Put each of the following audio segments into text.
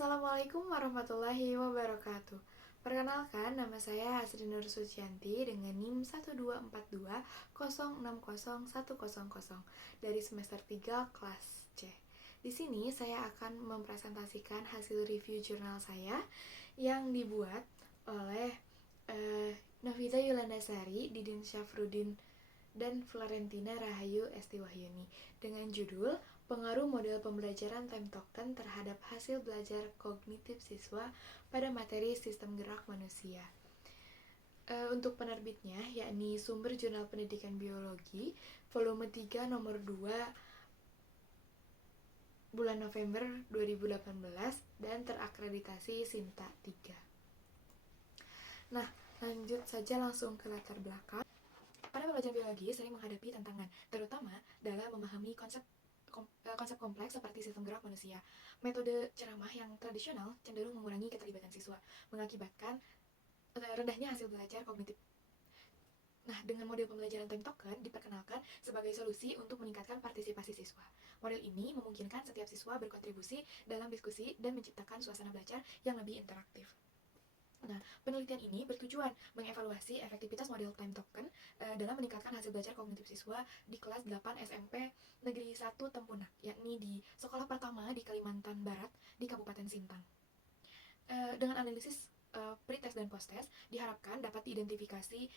Assalamualaikum warahmatullahi wabarakatuh. Perkenalkan, nama saya Hasri Nur Sucianti dengan NIM 12420600100 dari semester 3 kelas C. Di sini saya akan mempresentasikan hasil review jurnal saya yang dibuat oleh Novita Yulandasari, Didin Syafruddin, dan Florentina Rahayu Esti Wahyuni dengan judul Pengaruh Model Pembelajaran Time Token terhadap hasil belajar kognitif siswa pada materi sistem gerak manusia. Untuk penerbitnya yakni Sumber Jurnal Pendidikan Biologi volume 3 nomor 2 bulan November 2018 dan terakreditasi Sinta 3. Nah, lanjut saja langsung ke latar belakang. Para pelajar biologi sering menghadapi tantangan, terutama dalam memahami konsep kompleks seperti sistem gerak manusia. Metode ceramah yang tradisional cenderung mengurangi keterlibatan siswa, mengakibatkan rendahnya hasil belajar kognitif. Nah, dengan model pembelajaran time token diperkenalkan sebagai solusi untuk meningkatkan partisipasi siswa. Model ini memungkinkan setiap siswa berkontribusi dalam diskusi dan menciptakan suasana belajar yang lebih interaktif. Nah, penelitian ini bertujuan mengevaluasi efektivitas model time token dalam meningkatkan hasil belajar kognitif siswa di kelas 8 SMP Negeri 1 Tempunak, yakni di sekolah pertama di Kalimantan Barat di Kabupaten Sintang. Dengan analisis pre-test dan post-test, diharapkan dapat diidentifikasi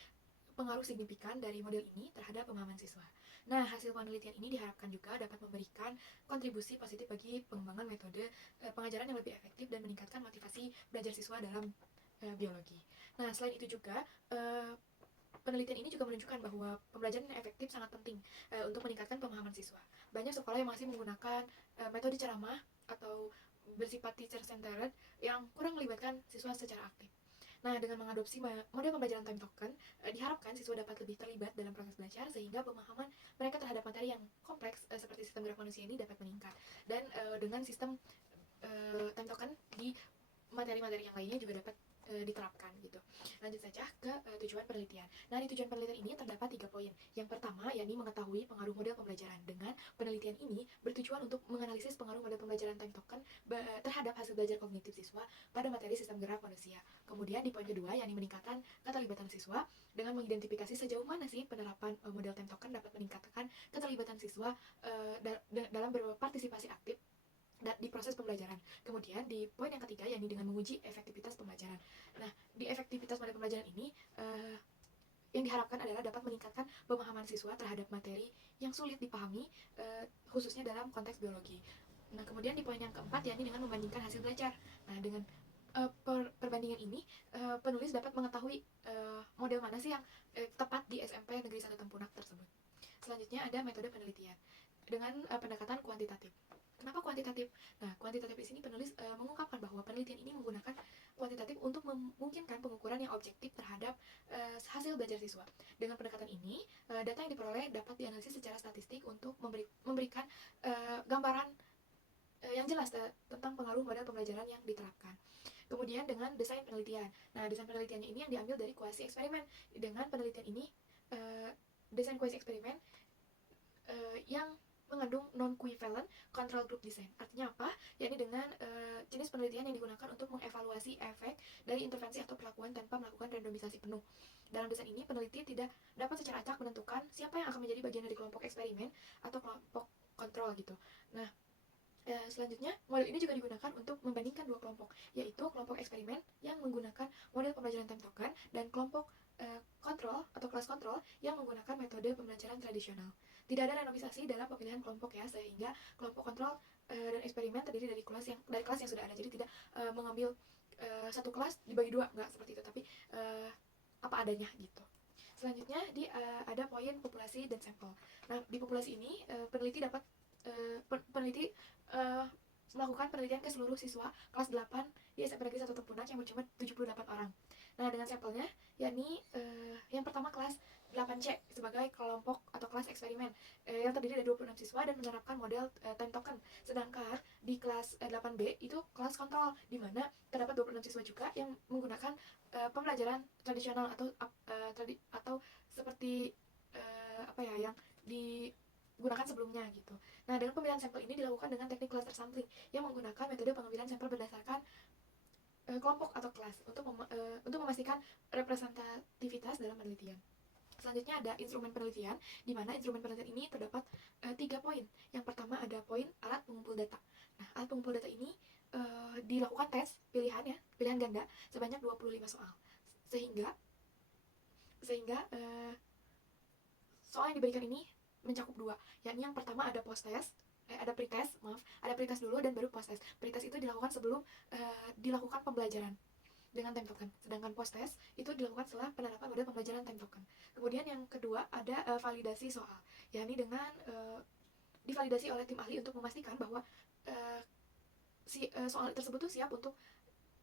pengaruh signifikan dari model ini terhadap pemahaman siswa. Nah, hasil penelitian ini diharapkan juga dapat memberikan kontribusi positif bagi pengembangan metode pengajaran yang lebih efektif dan meningkatkan motivasi belajar siswa dalam biologi. Nah, selain itu juga penelitian ini juga menunjukkan bahwa pembelajaran yang efektif sangat penting untuk meningkatkan pemahaman siswa. Banyak sekolah yang masih menggunakan metode ceramah atau bersifat teacher-centered yang kurang melibatkan siswa secara aktif. Nah, dengan mengadopsi model pembelajaran time token, diharapkan siswa dapat lebih terlibat dalam proses belajar sehingga pemahaman mereka terhadap materi yang kompleks seperti sistem gerak manusia ini dapat meningkat. Dan dengan sistem time token di materi-materi yang lainnya juga dapat diterapkan gitu. Lanjut saja ke tujuan penelitian. Nah, di tujuan penelitian ini terdapat 3 poin. Yang pertama, yakni mengetahui pengaruh model pembelajaran. Dengan penelitian ini bertujuan untuk menganalisis pengaruh model pembelajaran time token terhadap hasil belajar kognitif siswa pada materi sistem gerak manusia. Kemudian di poin kedua, yakni meningkatkan keterlibatan siswa dengan mengidentifikasi sejauh mana sih penerapan model time token dapat meningkatkan keterlibatan siswa dalam berpartisipasi aktif di proses pembelajaran. Kemudian di poin yang ketiga, yakni dengan menguji efektivitas pembelajaran. Nah, di efektivitas model pembelajaran ini yang diharapkan adalah dapat meningkatkan pemahaman siswa terhadap materi yang sulit dipahami, khususnya dalam konteks biologi. Nah, kemudian di poin yang keempat, yakni dengan membandingkan hasil belajar. Nah, dengan perbandingan ini, penulis dapat mengetahui model mana sih yang tepat di SMP Negeri 1 Tempunak tersebut. Selanjutnya ada metode penelitian dengan pendekatan kuantitatif. Kenapa kuantitatif? Nah, kuantitatif di sini penulis mengungkapkan bahwa penelitian ini menggunakan kuantitatif untuk memungkinkan pengukuran yang objektif terhadap hasil belajar siswa. Dengan pendekatan ini, data yang diperoleh dapat dianalisis secara statistik untuk memberikan gambaran yang jelas tentang pengaruh model pembelajaran yang diterapkan. Kemudian dengan desain penelitian. Nah, desain penelitiannya ini yang diambil dari kuasi eksperimen. Dengan penelitian ini, desain kuasi eksperimen yang mengandung non-equivalent control group design. Artinya apa? Yakni dengan jenis penelitian yang digunakan untuk mengevaluasi efek dari intervensi atau perlakuan tanpa melakukan randomisasi penuh. Dalam desain ini, peneliti tidak dapat secara acak menentukan siapa yang akan menjadi bagian dari kelompok eksperimen atau kelompok kontrol gitu. Nah, selanjutnya, model ini juga digunakan untuk membandingkan dua kelompok, yaitu kelompok eksperimen yang menggunakan model pembelajaran time token dan kelompok kontrol atau kelas kontrol yang menggunakan metode pembelajaran tradisional. Tidak ada randomisasi dalam pemilihan kelompok ya, sehingga kelompok kontrol dan eksperimen terdiri dari kelas yang sudah ada. Jadi tidak mengambil satu kelas dibagi dua, nggak seperti itu, tapi apa adanya gitu. Selanjutnya ada poin populasi dan sampel. Nah, di populasi ini peneliti melakukan penelitian ke seluruh siswa kelas 8 di SMP Negeri 1 Tempunak yang berjumlah 78 orang. Nah, dengan sampelnya yakni yang pertama kelas 8C sebagai kelompok atau kelas eksperimen yang terdiri dari 26 siswa dan menerapkan model time token. Sedangkan di kelas 8B itu kelas kontrol, di mana terdapat 26 siswa juga yang menggunakan pembelajaran tradisional atau seperti yang gunakan sebelumnya gitu. Nah, dengan pemilihan sampel ini dilakukan dengan teknik cluster sampling yang menggunakan metode pengambilan sampel berdasarkan kelompok atau kelas untuk memastikan representativitas dalam penelitian. Selanjutnya ada instrumen penelitian, di mana instrumen penelitian ini terdapat 3 poin. Yang pertama ada poin alat pengumpul data. Nah, alat pengumpul data ini dilakukan tes pilihan ganda sebanyak 25 soal. Sehingga soal yang diberikan ini mencakup 2, yakni yang pertama ada post-test, ada pretest dulu dan baru post-test. Pretest itu dilakukan sebelum dilakukan pembelajaran dengan time token, sedangkan post-test itu dilakukan setelah penerapan model pembelajaran time token. Kemudian yang kedua ada validasi soal, yakni dengan divalidasi oleh tim ahli untuk memastikan bahwa soal tersebut tuh siap untuk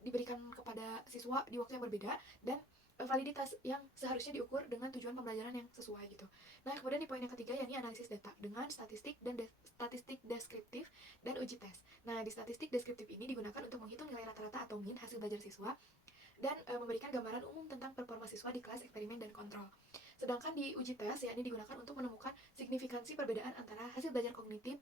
diberikan kepada siswa di waktu yang berbeda dan validitas yang seharusnya diukur dengan tujuan pembelajaran yang sesuai gitu. Nah, kemudian di poin yang ketiga yakni analisis data dengan statistik deskriptif dan uji tes. Nah, di statistik deskriptif ini digunakan untuk menghitung nilai rata-rata atau min hasil belajar siswa dan memberikan gambaran umum tentang performa siswa di kelas eksperimen dan kontrol. Sedangkan di uji tes yakni digunakan untuk menemukan signifikansi perbedaan antara hasil belajar kognitif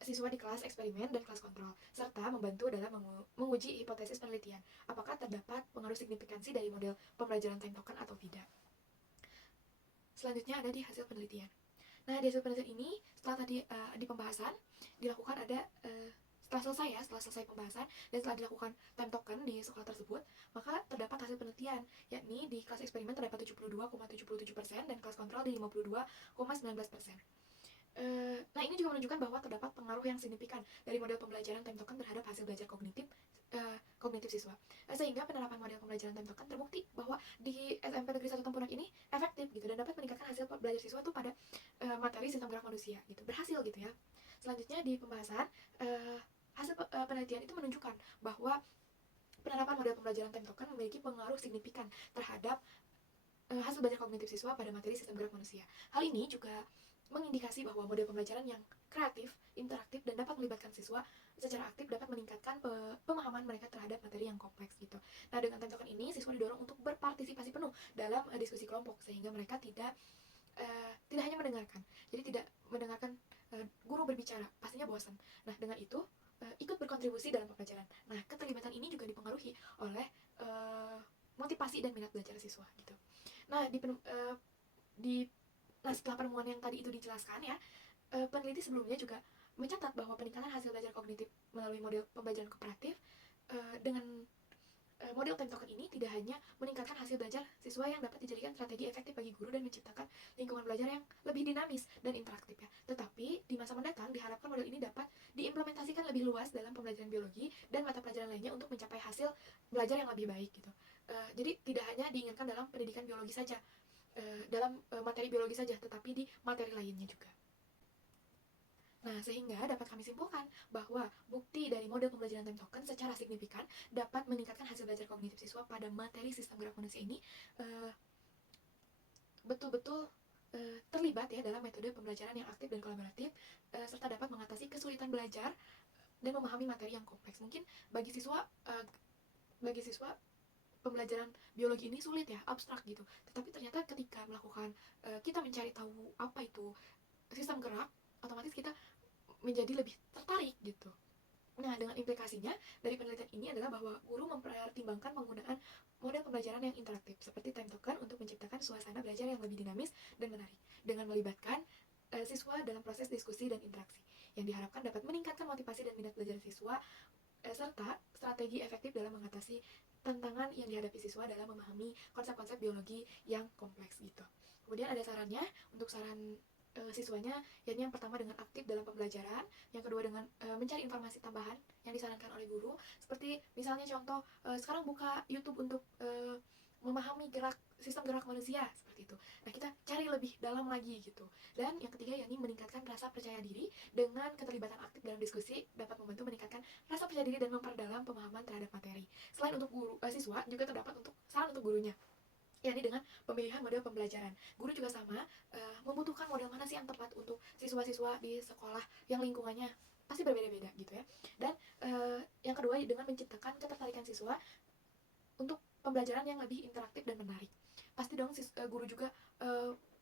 siswa di kelas eksperimen dan kelas kontrol, serta membantu dalam menguji hipotesis penelitian, apakah terdapat pengaruh signifikansi dari model pembelajaran time token atau tidak. Selanjutnya ada di hasil penelitian. Nah, di hasil penelitian ini, setelah tadi di pembahasan, dilakukan ada setelah selesai pembahasan dan setelah dilakukan time token di sekolah tersebut, maka terdapat hasil penelitian, yakni di kelas eksperimen terdapat 72,77% dan kelas kontrol di 52,19%. Nah, ini juga menunjukkan bahwa terdapat pengaruh yang signifikan dari model pembelajaran time token terhadap hasil belajar kognitif siswa. Sehingga penerapan model pembelajaran time token terbukti bahwa di SMP Negeri 1 Tempuran ini efektif gitu dan dapat meningkatkan hasil belajar siswa itu pada materi sistem gerak manusia gitu. Berhasil gitu ya. Selanjutnya di pembahasan hasil penelitian itu menunjukkan bahwa penerapan model pembelajaran time token memiliki pengaruh signifikan terhadap hasil belajar kognitif siswa pada materi sistem gerak manusia. Hal ini juga mengindikasi bahwa model pembelajaran yang kreatif, interaktif, dan dapat melibatkan siswa secara aktif dapat meningkatkan pemahaman mereka terhadap materi yang kompleks gitu. Nah, dengan time token ini siswa didorong untuk berpartisipasi penuh dalam diskusi kelompok sehingga mereka tidak hanya mendengarkan. Jadi tidak mendengarkan guru berbicara, pastinya bosan. Nah, dengan itu ikut berkontribusi dalam pembelajaran. Nah, keterlibatan ini juga dipengaruhi oleh motivasi dan minat belajar siswa gitu. Nah, setelah penemuan yang tadi itu dijelaskan ya, peneliti sebelumnya juga mencatat bahwa peningkatan hasil belajar kognitif melalui model pembelajaran kooperatif dengan model time token ini tidak hanya meningkatkan hasil belajar siswa yang dapat dijadikan strategi efektif bagi guru dan menciptakan lingkungan belajar yang lebih dinamis dan interaktif ya, tetapi di masa mendatang diharapkan model ini dapat diimplementasikan lebih luas dalam pembelajaran biologi dan mata pelajaran lainnya untuk mencapai hasil belajar yang lebih baik gitu. Jadi tidak hanya diinginkan dalam pendidikan biologi saja, dalam materi biologi saja, tetapi di materi lainnya juga. Nah, sehingga dapat kami simpulkan bahwa bukti dari model pembelajaran time token secara signifikan dapat meningkatkan hasil belajar kognitif siswa pada materi sistem gerak manusia ini betul-betul terlibat ya dalam metode pembelajaran yang aktif dan kolaboratif, serta dapat mengatasi kesulitan belajar dan memahami materi yang kompleks. Mungkin bagi siswa pembelajaran biologi ini sulit ya, abstrak gitu. Tetapi ternyata ketika melakukan kita mencari tahu apa itu sistem gerak, otomatis kita menjadi lebih tertarik gitu. Nah, dengan implikasinya dari penelitian ini adalah bahwa guru mempertimbangkan penggunaan model pembelajaran yang interaktif seperti time token untuk menciptakan suasana belajar yang lebih dinamis dan menarik dengan melibatkan siswa dalam proses diskusi dan interaksi yang diharapkan dapat meningkatkan motivasi dan minat belajar siswa serta strategi efektif dalam mengatasi tantangan yang dihadapi siswa dalam memahami konsep-konsep biologi yang kompleks gitu. Kemudian ada sarannya untuk saran siswanya, yakni yang pertama dengan aktif dalam pembelajaran, yang kedua dengan mencari informasi tambahan yang disarankan oleh guru, seperti misalnya contoh sekarang buka YouTube untuk memahami sistem gerak manusia seperti itu. Nah, kita cari lebih dalam lagi gitu. Dan yang ketiga yakni meningkatkan rasa percaya diri dengan keterlibatan aktif dalam diskusi dapat membantu meningkatkan rasa percaya diri dan memperdalam pemahaman terhadap materi. Selain untuk siswa juga terdapat untuk saran untuk gurunya, yakni dengan pemilihan model pembelajaran. Guru juga sama membutuhkan model mana sih yang tepat untuk siswa-siswa di sekolah yang lingkungannya pasti berbeda-beda gitu ya. Dan yang kedua dengan menciptakan ketertarikan siswa untuk pembelajaran yang lebih interaktif dan menarik. Pasti dong guru juga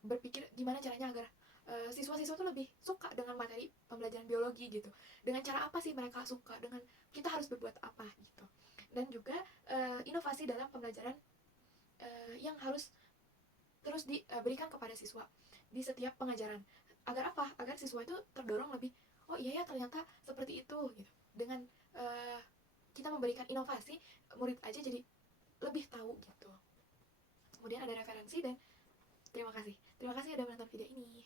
berpikir gimana caranya agar siswa-siswa tuh lebih suka dengan materi pembelajaran biologi gitu. Dengan cara apa sih mereka suka, dengan kita harus berbuat apa gitu. Dan juga inovasi dalam pembelajaran yang harus terus diberikan kepada siswa di setiap pengajaran. Agar apa? Agar siswa itu terdorong lebih, oh iya ya ternyata seperti itu gitu. Dengan kita memberikan inovasi, murid aja jadi lebih tahu gitu. Kemudian ada referensi dan terima kasih. Terima kasih udah menonton video ini.